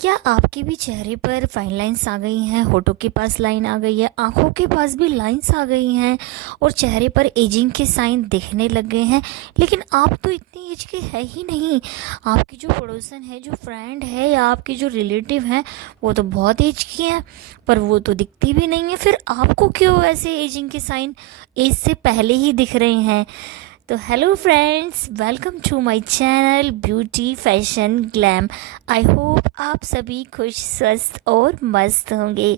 क्या आपके भी चेहरे पर फाइन लाइंस आ गई हैं, होठों के पास लाइन आ गई है, आंखों के पास भी लाइंस आ गई हैं और चेहरे पर एजिंग के साइन दिखने लग गए हैं? लेकिन आप तो इतनी एज के है ही नहीं। आपकी जो पड़ोसन है, जो फ्रेंड है या आपके जो रिलेटिव हैं, वो तो बहुत एज की हैं, पर वो तो दिखती भी नहीं है। फिर आपको क्यों ऐसे एजिंग के साइन एज से पहले ही दिख रहे हैं? तो hello friends, welcome to my channel beauty fashion glam. I hope आप सभी खुश, स्वस्थ और मस्त होंगे।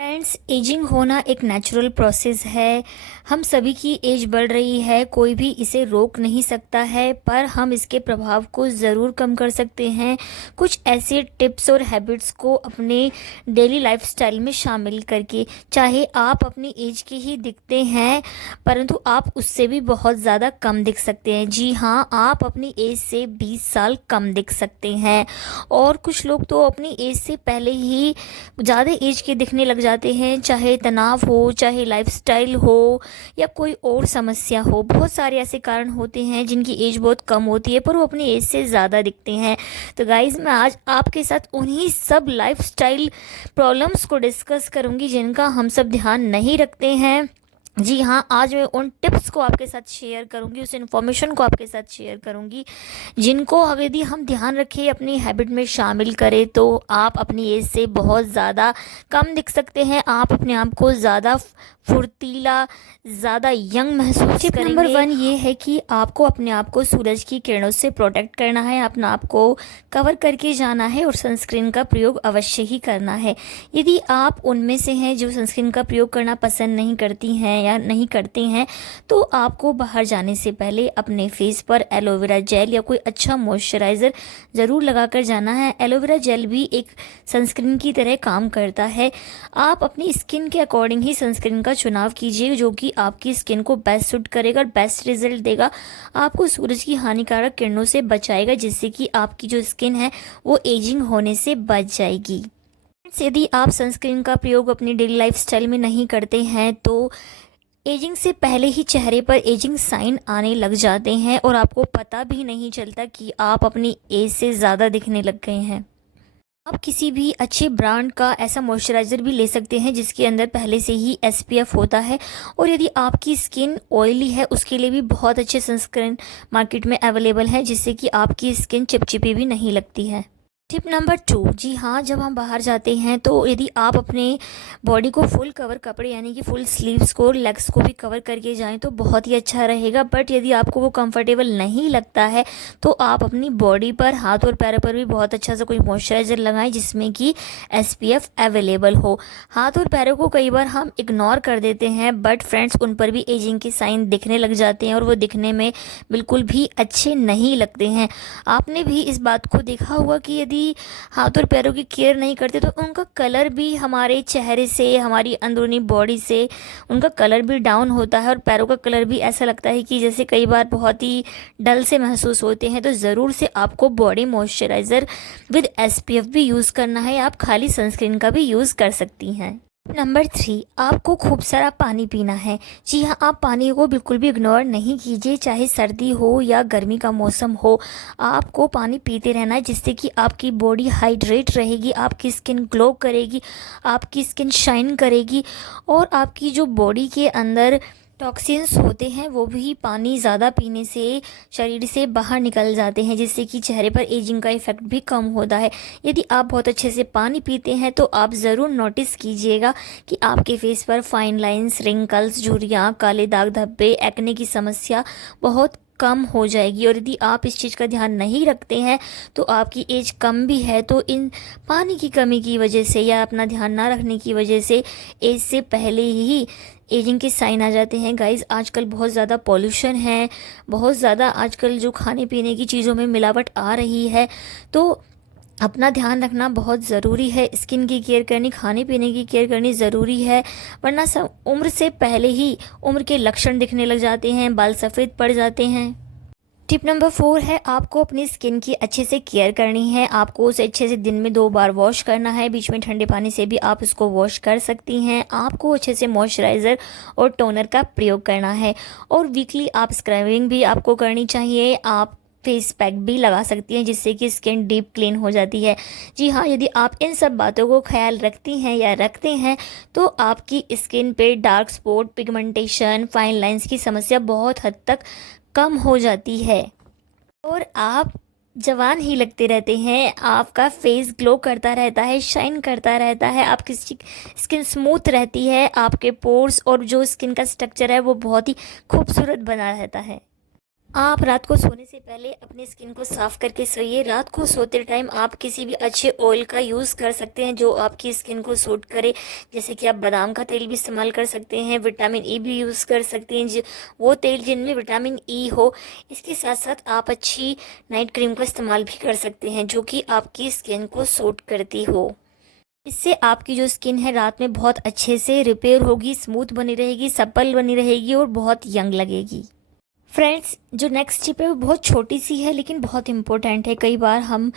फ्रेंड्स, एजिंग होना एक नेचुरल प्रोसेस है। हम सभी की एज बढ़ रही है, कोई भी इसे रोक नहीं सकता है, पर हम इसके प्रभाव को ज़रूर कम कर सकते हैं कुछ ऐसे टिप्स और हैबिट्स को अपने डेली लाइफस्टाइल में शामिल करके। चाहे आप अपनी एज के ही दिखते हैं, परंतु आप उससे भी बहुत ज़्यादा कम दिख सकते हैं। जी हाँ, आप अपनी एज से 20 साल कम दिख सकते हैं। और कुछ लोग तो अपनी एज से पहले ही ज़्यादा एज के दिखने लग जाते हैं, चाहे तनाव हो, चाहे लाइफस्टाइल हो या कोई और समस्या हो। बहुत सारे ऐसे कारण होते हैं जिनकी एज बहुत कम होती है पर वो अपनी एज से ज़्यादा दिखते हैं। तो गाइज़, मैं आज आपके साथ उन्हीं सब लाइफस्टाइल प्रॉब्लम्स को डिस्कस करूंगी जिनका हम सब ध्यान नहीं रखते हैं। जी हाँ, आज मैं उन टिप्स को आपके साथ शेयर करूंगी, उस इन्फॉर्मेशन को आपके साथ शेयर करूंगी जिनको अगर यदि हम ध्यान रखें, अपनी हैबिट में शामिल करें, तो आप अपनी एज से बहुत ज़्यादा कम दिख सकते हैं। आप अपने आप को ज़्यादा फुर्तीला, ज़्यादा यंग महसूस टिप करेंगे। नंबर 1 ये है कि आपको अपने आप को सूरज की किरणों से प्रोटेक्ट करना है, अपना आप को कवर करके जाना है और सनस्क्रीन का प्रयोग अवश्य ही करना है। यदि आप उनमें से हैं जो सनस्क्रीन का प्रयोग करना पसंद नहीं करती हैं या नहीं करते हैं, तो आपको बाहर जाने से पहले अपने फेस पर एलोवेरा जेल या कोई अच्छा मॉइस्चराइज़र ज़रूर लगाकर जाना है। एलोवेरा जेल भी एक सनस्क्रीन की तरह काम करता है। आप अपनी स्किन के अकॉर्डिंग ही सनस्क्रीन का चुनाव कीजिए जो कि आपकी स्किन को बेस्ट सूट करेगा और बेस्ट रिजल्ट देगा। आपको सूरज की हानिकारक किरणों से बचाएगा, जिससे कि आपकी जो स्किन है वो एजिंग होने से बच जाएगी। यदि आप सनस्क्रीन का प्रयोग अपनी डेली लाइफस्टाइल में नहीं करते हैं तो एजिंग से पहले ही चेहरे पर एजिंग साइन आने लग जाते हैं और आपको पता भी नहीं चलता कि आप अपनी एज से ज़्यादा दिखने लग गए हैं। आप किसी भी अच्छे ब्रांड का ऐसा मॉइस्चराइज़र भी ले सकते हैं जिसके अंदर पहले से ही SPF होता है। और यदि आपकी स्किन ऑयली है, उसके लिए भी बहुत अच्छे सनस्क्रीन मार्केट में अवेलेबल है, जिससे कि आपकी स्किन चिपचिपी भी नहीं लगती है। टिप नंबर 2, जी हाँ, जब हम बाहर जाते हैं तो यदि आप अपने बॉडी को फुल कवर कपड़े यानी कि फुल स्लीव्स को, लेग्स को भी कवर करके जाएं तो बहुत ही अच्छा रहेगा। बट यदि आपको वो कंफर्टेबल नहीं लगता है तो आप अपनी बॉडी पर, हाथ और पैरों पर भी बहुत अच्छा सा कोई मॉइस्चराइज़र लगाएं जिसमें कि SPF अवेलेबल हो। हाथ और पैरों को कई बार हम इग्नोर कर देते हैं, बट फ्रेंड्स, उन पर भी एजिंग के साइन दिखने लग जाते हैं और वो दिखने में बिल्कुल भी अच्छे नहीं लगते हैं। आपने भी इस बात को देखा होगा कि यदि हाथ और पैरों की केयर नहीं करते तो उनका कलर भी हमारे चेहरे से, हमारी अंदरूनी बॉडी से उनका कलर भी डाउन होता है और पैरों का कलर भी ऐसा लगता है कि जैसे कई बार बहुत ही डल से महसूस होते हैं। तो ज़रूर से आपको बॉडी मॉइस्चराइज़र विद SPF भी यूज़ करना है। आप खाली सनस्क्रीन का भी यूज़ कर सकती हैं। नंबर 3, आपको खूब सारा पानी पीना है। जी हाँ, आप पानी को बिल्कुल भी इग्नोर नहीं कीजिए, चाहे सर्दी हो या गर्मी का मौसम हो। आपको पानी पीते रहना है जिससे कि आपकी बॉडी हाइड्रेट रहेगी, आपकी स्किन ग्लो करेगी, आपकी स्किन शाइन करेगी और आपकी जो बॉडी के अंदर टॉक्सिन्स होते हैं वो भी पानी ज़्यादा पीने से शरीर से बाहर निकल जाते हैं, जिससे कि चेहरे पर एजिंग का इफ़ेक्ट भी कम होता है। यदि आप बहुत अच्छे से पानी पीते हैं तो आप ज़रूर नोटिस कीजिएगा कि आपके फेस पर फाइन लाइंस, रिंकल्स, झुर्रियाँ, काले दाग धब्बे, एक्ने की समस्या बहुत कम हो जाएगी। और यदि आप इस चीज़ का ध्यान नहीं रखते हैं तो आपकी एज कम भी है तो इन पानी की कमी की वजह से या अपना ध्यान ना रखने की वजह से एज से पहले ही एजिंग के साइन आ जाते हैं। गाइज़, आजकल बहुत ज़्यादा पॉल्यूशन है, बहुत ज़्यादा आजकल जो खाने पीने की चीज़ों में मिलावट आ रही है, तो अपना ध्यान रखना बहुत ज़रूरी है। स्किन की केयर करनी, खाने पीने की केयर करनी ज़रूरी है, वरना उम्र से पहले ही उम्र के लक्षण दिखने लग जाते हैं, बाल सफ़ेद पड़ जाते हैं। टिप नंबर 4 है, आपको अपनी स्किन की अच्छे से केयर करनी है। आपको उसे अच्छे से दिन में 2 बार वॉश करना है, बीच में ठंडे पानी से भी आप उसको वॉश कर सकती हैं। आपको अच्छे से मॉइस्चराइज़र और टोनर का प्रयोग करना है और वीकली आप स्क्रबिंग भी आपको करनी चाहिए। आप फेस पैक भी लगा सकती हैं, जिससे कि स्किन डीप क्लीन हो जाती है। जी हाँ, यदि आप इन सब बातों को ख्याल रखती हैं या रखते हैं तो आपकी स्किन पे dark spot, pigmentation, fine lines की समस्या बहुत हद तक कम हो जाती है और आप जवान ही लगते रहते हैं। आपका फेस ग्लो करता रहता है, शाइन करता रहता है, आपकी स्किन स्मूथ रहती है, आपके पोर्स और जो स्किन का स्ट्रक्चर है वो बहुत ही खूबसूरत बना रहता है। आप रात को सोने से पहले अपनी स्किन को साफ करके सोइए। रात को सोते टाइम आप किसी भी अच्छे ऑयल का यूज़ कर सकते हैं जो आपकी स्किन को सूट करे, जैसे कि आप बादाम का तेल भी इस्तेमाल कर सकते हैं, विटामिन ई भी यूज़ कर सकते हैं, जो वो तेल जिनमें विटामिन ई हो। इसके साथ साथ आप अच्छी नाइट क्रीम का इस्तेमाल भी कर सकते हैं जो कि आपकी स्किन को सूट करती हो। इससे आपकी जो स्किन है रात में बहुत अच्छे से रिपेयर होगी, स्मूथ बनी रहेगी, सप्पल बनी रहेगी और बहुत यंग लगेगी। फ्रेंड्स, जो नेक्स्ट टिप है वो बहुत छोटी सी है लेकिन बहुत इम्पोर्टेंट है। कई बार हम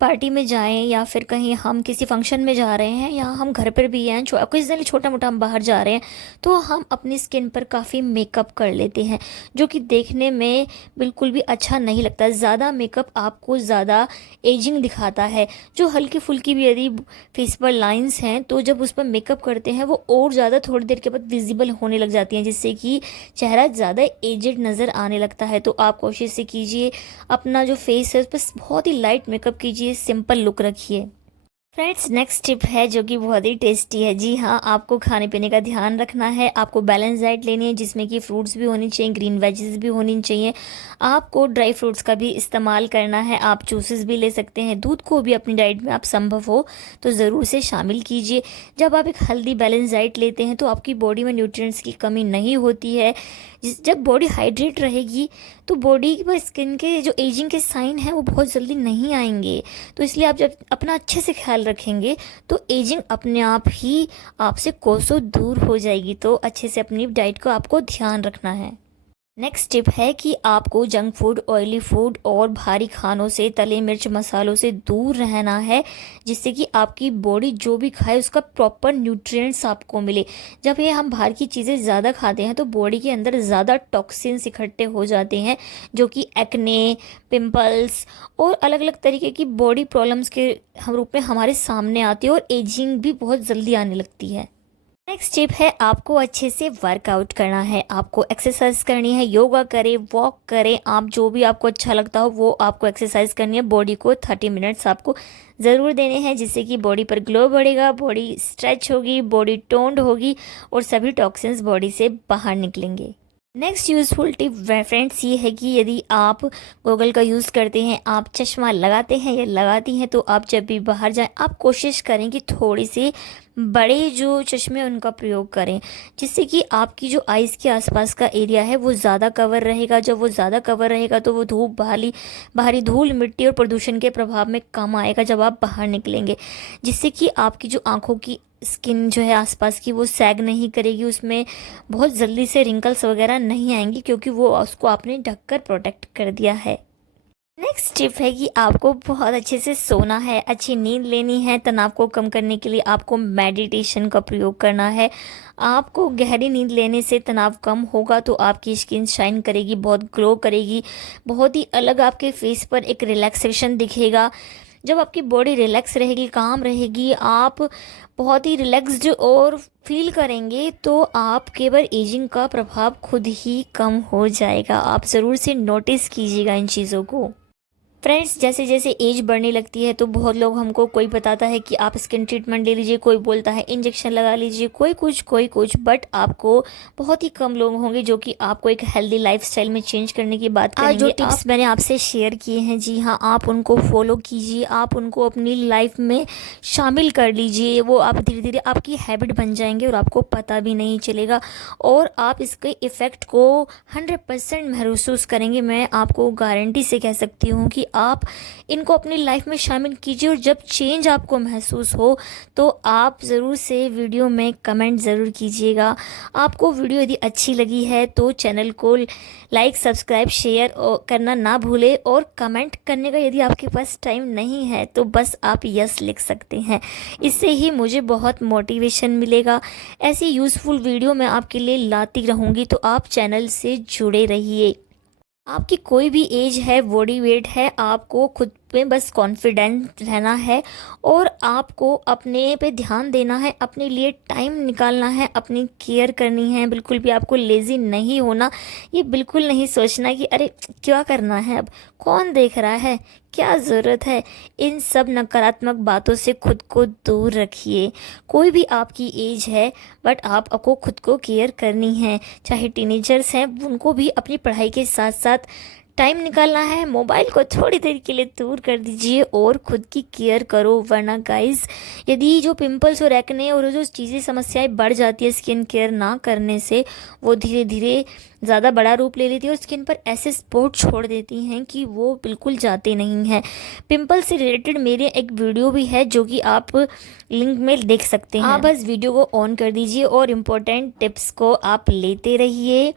पार्टी में जाएं या फिर कहीं हम किसी फंक्शन में जा रहे हैं या हम घर पर भी हैं, कुछ दिन छोटा मोटा हम बाहर जा रहे हैं तो हम अपनी स्किन पर काफ़ी मेकअप कर लेते हैं जो कि देखने में बिल्कुल भी अच्छा नहीं लगता। ज़्यादा मेकअप आपको ज़्यादा एजिंग दिखाता है। जो हल्की फुल्की भी यदि फेस पर लाइंस हैं तो जब उस पर मेकअप करते हैं वो और ज़्यादा थोड़ी देर के बाद विजिबल होने लग जाती हैं, जिससे कि चेहरा ज़्यादा एजिड नज़र आने लगता है। तो आप कोशिश से कीजिए अपना जो फेस है उस पर बहुत ही लाइट मेकअप कीजिए, सिंपल लुक रखिए। फ्रेंड्स, नेक्स्ट टिप है जो कि बहुत ही टेस्टी है। जी हाँ, आपको खाने पीने का ध्यान रखना है। आपको बैलेंस डाइट लेनी है जिसमें कि फ्रूट्स भी होनी चाहिए, ग्रीन वेजेस भी होनी चाहिए। आपको ड्राई फ्रूट्स का भी इस्तेमाल करना है, आप जूसेस भी ले सकते हैं। दूध को भी अपनी डाइट में आप संभव हो तो ज़रूर से शामिल कीजिए। जब आप एक हेल्दी बैलेंस डाइट लेते हैं तो आपकी बॉडी में न्यूट्रिएंट्स की कमी नहीं होती है। जब बॉडी हाइड्रेट रहेगी तो बॉडी पर स्किन के जो एजिंग के साइन हैं वो बहुत जल्दी नहीं आएंगे। तो इसलिए आप जब अपना अच्छे से ख्याल रखेंगे तो एजिंग अपने आप ही आपसे कोसों दूर हो जाएगी। तो अच्छे से अपनी डाइट को आपको ध्यान रखना है। नेक्स्ट टिप है कि आपको जंक फूड, ऑयली फूड और भारी खानों से, तले मिर्च मसालों से दूर रहना है, जिससे कि आपकी बॉडी जो भी खाए उसका प्रॉपर न्यूट्रिएंट्स आपको मिले। जब ये हम बाहर की चीज़ें ज़्यादा खाते हैं तो बॉडी के अंदर ज़्यादा टॉक्सिन्स इकट्ठे हो जाते हैं जो कि एक्ने, पिंपल्स और अलग अलग तरीके की बॉडी प्रॉब्लम्स के रूप में हमारे सामने आती है और एजिंग भी बहुत जल्दी आने लगती है। नेक्स्ट टिप है आपको अच्छे से वर्कआउट करना है, आपको एक्सरसाइज करनी है। योगा करें, वॉक करें, आप जो भी आपको अच्छा लगता हो वो आपको एक्सरसाइज करनी है। बॉडी को 30 मिनट्स आपको ज़रूर देने हैं जिससे कि बॉडी पर ग्लो बढ़ेगा, बॉडी स्ट्रेच होगी, बॉडी टोन्ड होगी और सभी टॉक्सिन्स बॉडी से बाहर निकलेंगे। नेक्स्ट यूज़फुल टिप फ्रेंड्स ये है कि यदि आप गूगल का यूज़ करते हैं, आप चश्मा लगाते हैं या लगाती हैं तो आप जब भी बाहर जाएं आप कोशिश करें कि थोड़ी सी बड़े जो चश्मे उनका प्रयोग करें, जिससे कि आपकी जो आइज़ के आसपास का एरिया है वो ज़्यादा कवर रहेगा। जब वो ज़्यादा कवर रहेगा तो वो धूप, बाहरी धूल, मिट्टी और प्रदूषण के प्रभाव में कम आएगा जब आप बाहर निकलेंगे, जिससे कि आपकी जो आँखों की स्किन जो है आसपास की वो सैग नहीं करेगी, उसमें बहुत जल्दी से रिंकल्स वगैरह नहीं आएंगी क्योंकि वो उसको आपने ढककर प्रोटेक्ट कर दिया है। नेक्स्ट टिप है कि आपको बहुत अच्छे से सोना है, अच्छी नींद लेनी है। तनाव को कम करने के लिए आपको मेडिटेशन का प्रयोग करना है। आपको गहरी नींद लेने से तनाव कम होगा तो आपकी स्किन शाइन करेगी, बहुत ग्लो करेगी, बहुत ही अलग आपके फेस पर एक रिलैक्सेशन दिखेगा। जब आपकी बॉडी रिलैक्स रहेगी, काम रहेगी, आप बहुत ही रिलैक्स्ड और फील करेंगे तो आप केवल एजिंग का प्रभाव खुद ही कम हो जाएगा। आप ज़रूर से नोटिस कीजिएगा इन चीज़ों को। फ्रेंड्स, जैसे जैसे एज बढ़ने लगती है तो बहुत लोग हमको, कोई बताता है कि आप स्किन ट्रीटमेंट ले लीजिए, कोई बोलता है इंजेक्शन लगा लीजिए, कोई कुछ, बट आपको बहुत ही कम लोग होंगे जो कि आपको एक हेल्दी लाइफस्टाइल में चेंज करने की बात करेंगे। आज जो टिप्स मैंने आपसे शेयर किए हैं, जी हाँ, आप उनको फॉलो कीजिए, आप उनको अपनी लाइफ में शामिल कर लीजिए। वो आप धीरे धीरे आपकी हैबिट बन जाएंगे और आपको पता भी नहीं चलेगा और आप इसके इफ़ेक्ट को 100% महसूस करेंगे। मैं आपको गारंटी से कह सकती हूँ कि आप इनको अपनी लाइफ में शामिल कीजिए और जब चेंज आपको महसूस हो तो आप ज़रूर से वीडियो में कमेंट ज़रूर कीजिएगा। आपको वीडियो यदि अच्छी लगी है तो चैनल को लाइक, सब्सक्राइब, शेयर करना ना भूलें और कमेंट करने का यदि आपके पास टाइम नहीं है तो बस आप यस लिख सकते हैं। इससे ही मुझे बहुत मोटिवेशन मिलेगा। ऐसी यूज़फुल वीडियो मैं आपके लिए लाती रहूँगी, तो आप चैनल से जुड़े रहिए। आपकी कोई भी एज है, बॉडी वेट है, आपको खुद पे बस कॉन्फिडेंट रहना है और आपको अपने पे ध्यान देना है, अपने लिए टाइम निकालना है, अपनी केयर करनी है। बिल्कुल भी आपको लेज़ी नहीं होना, ये बिल्कुल नहीं सोचना कि अरे क्या करना है, अब कौन देख रहा है, क्या ज़रूरत है। इन सब नकारात्मक बातों से खुद को दूर रखिए। कोई भी आपकी एज है, बट आपको खुद को केयर करनी है। चाहे टीनेजर्स हैं, उनको भी अपनी पढ़ाई के साथ साथ टाइम निकालना है। मोबाइल को थोड़ी देर के लिए दूर कर दीजिए और खुद की केयर करो, वरना गाइस यदि जो पिंपल्स और एक्ने और जो चीज़ें समस्याएं बढ़ जाती है स्किन केयर ना करने से, वो धीरे धीरे ज़्यादा बड़ा रूप ले लेती है और स्किन पर ऐसे स्पॉट छोड़ देती हैं कि वो बिल्कुल जाते नहीं हैं। पिंपल से रिलेटेड मेरे एक वीडियो भी है जो कि आप लिंक में देख सकते हैं। आप बस वीडियो को ऑन कर दीजिए और इम्पोर्टेंट टिप्स को आप लेते रहिए।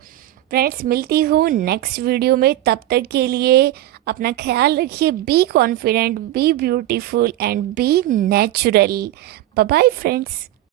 फ्रेंड्स, मिलती हूँ नेक्स्ट वीडियो में, तब तक के लिए अपना ख्याल रखिए। Be confident, be beautiful and be natural. Bye bye friends.